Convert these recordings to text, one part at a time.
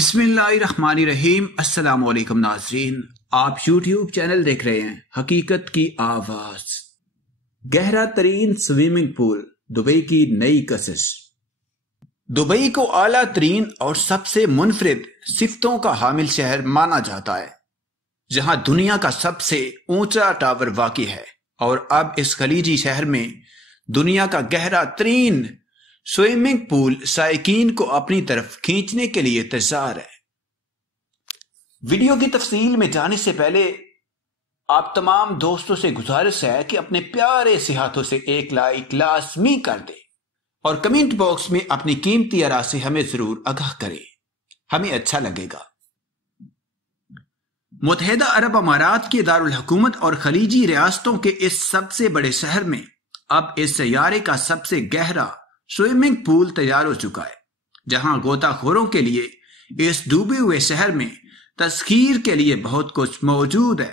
بسم اللہ الرحمن الرحیم۔ السلام علیکم ناظرین، آپ یوٹیوب چینل دیکھ رہے ہیں حقیقت کی آواز۔ گہرا ترین سوئمنگ پول، دبئی کی نئی کشش۔ دبئی کو اعلیٰ ترین اور سب سے منفرد صفتوں کا حامل شہر مانا جاتا ہے، جہاں دنیا کا سب سے اونچا ٹاور واقع ہے، اور اب اس خلیجی شہر میں دنیا کا گہرا ترین سوئمنگ پول سائقین کو اپنی طرف کھینچنے کے لیے تیار ہے۔ ویڈیو کی تفصیل میں جانے سے پہلے آپ تمام دوستوں سے گزارش ہے کہ اپنے پیارے سے ہاتھوں سے ایک لائک لازمی کر دیں اور کمنٹ باکس میں اپنی قیمتی آراء سے ہمیں ضرور آگاہ کریں، ہمیں اچھا لگے گا۔ متحدہ عرب امارات کے دارالحکومت اور خلیجی ریاستوں کے اس سب سے بڑے شہر میں اب اس سیارے کا سب سے گہرا سوئمنگ پول تیار ہو چکا ہے، جہاں غوطہ خوروں کے لیے اس ڈوبے ہوئے شہر میں تسخیر کے لیے بہت کچھ موجود ہے۔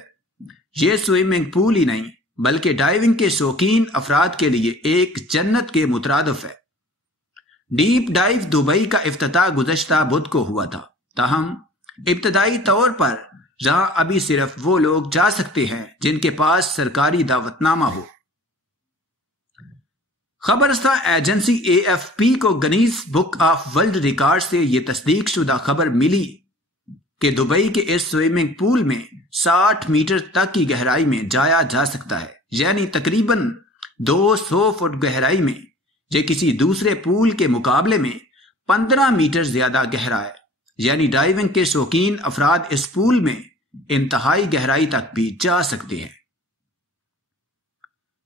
یہ سوئمنگ پول ہی نہیں بلکہ ڈائیونگ کے شوقین افراد کے لیے ایک جنت کے مترادف ہے۔ ڈیپ ڈائیو دبئی کا افتتاح گزشتہ بدھ کو ہوا تھا، تاہم ابتدائی طور پر جہاں ابھی صرف وہ لوگ جا سکتے ہیں جن کے پاس سرکاری دعوت نامہ ہو۔ خبر رساں ایجنسی AFP کو Guinness book of world record سے یہ تصدیق شدہ خبر ملی کہ دبئی کے اس سوئمنگ پول میں 60 میٹر تک کی گہرائی میں جایا جا سکتا ہے، یعنی تقریباً 200 فٹ گہرائی میں۔ یہ کسی دوسرے پول کے مقابلے میں 15 میٹر زیادہ گہرا ہے، یعنی ڈائیونگ کے شوقین افراد اس پول میں انتہائی گہرائی تک بھی جا سکتے ہیں۔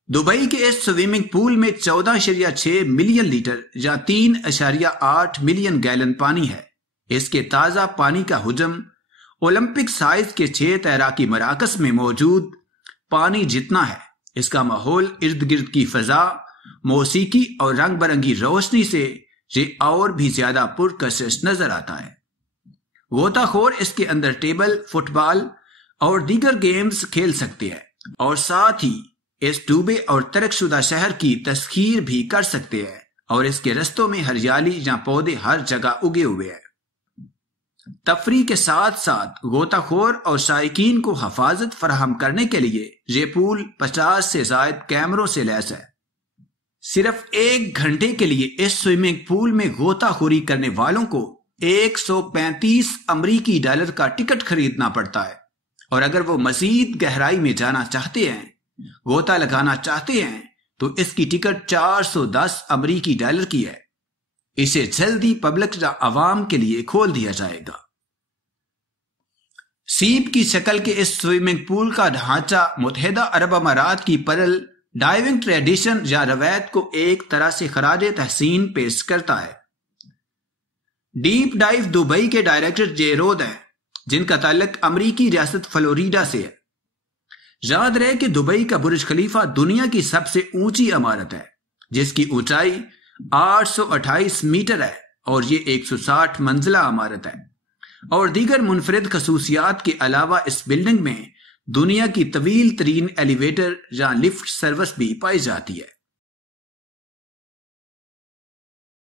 دبئی کے اس سوئمنگ پول میں 14.6 ملین لیٹر یا 3.8 ملین گیلن پانی ہے۔ اس کے تازہ پانی کا حجم اولمپک سائز کے 6 تیراکی مراکز میں موجود پانی جتنا ہے۔ اس کا ماحول، ارد گرد کی فضا، موسیقی اور رنگ برنگی روشنی سے یہ اور بھی زیادہ پرکشش نظر آتا ہے۔ غوطہ خور اس کے اندر ٹیبل، فٹ بال اور دیگر گیمز کھیل سکتے ہیں، اور ساتھ ہی اس ڈوبے اور ترک شدہ شہر کی تسخیر بھی کر سکتے ہیں، اور اس کے رستوں میں ہریالی یا پودے ہر جگہ اگے ہوئے ہیں۔ تفریح کے ساتھ ساتھ غوطہ خور اور سائقین کو حفاظت فراہم کرنے کے لیے یہ پول 50 سے زائد کیمروں سے لیس ہے۔ صرف 1 گھنٹے کے لیے اس سوئمنگ پول میں غوطہ خوری کرنے والوں کو 135 امریکی ڈالر کا ٹکٹ خریدنا پڑتا ہے، اور اگر وہ مزید گہرائی میں جانا چاہتے ہیں، غوطہ لگانا چاہتے ہیں، تو اس کی ٹکٹ 410 امریکی ڈالر کی ہے۔ اسے جلدی پبلک یا عوام کے لیے کھول دیا جائے گا۔ سیپ کی شکل کے اس سوئمنگ پول کا ڈھانچہ متحدہ عرب امارات کی پرل ڈائیونگ ٹریڈیشن یا روایت کو ایک طرح سے خراج تحسین پیش کرتا ہے۔ ڈیپ ڈائیو دبئی کے ڈائریکٹر جے رود ہیں، جن کا تعلق امریکی ریاست فلوریڈا سے ہے۔ یاد رہے کہ دبئی کا برج خلیفہ دنیا کی سب سے اونچی عمارت ہے، جس کی اونچائی 828 میٹر ہے، اور یہ 160 منزلہ عمارت ہے، اور دیگر منفرد خصوصیات کے علاوہ اس بلڈنگ میں دنیا کی طویل ترین ایلیویٹر یا لفٹ سروس بھی پائی جاتی ہے۔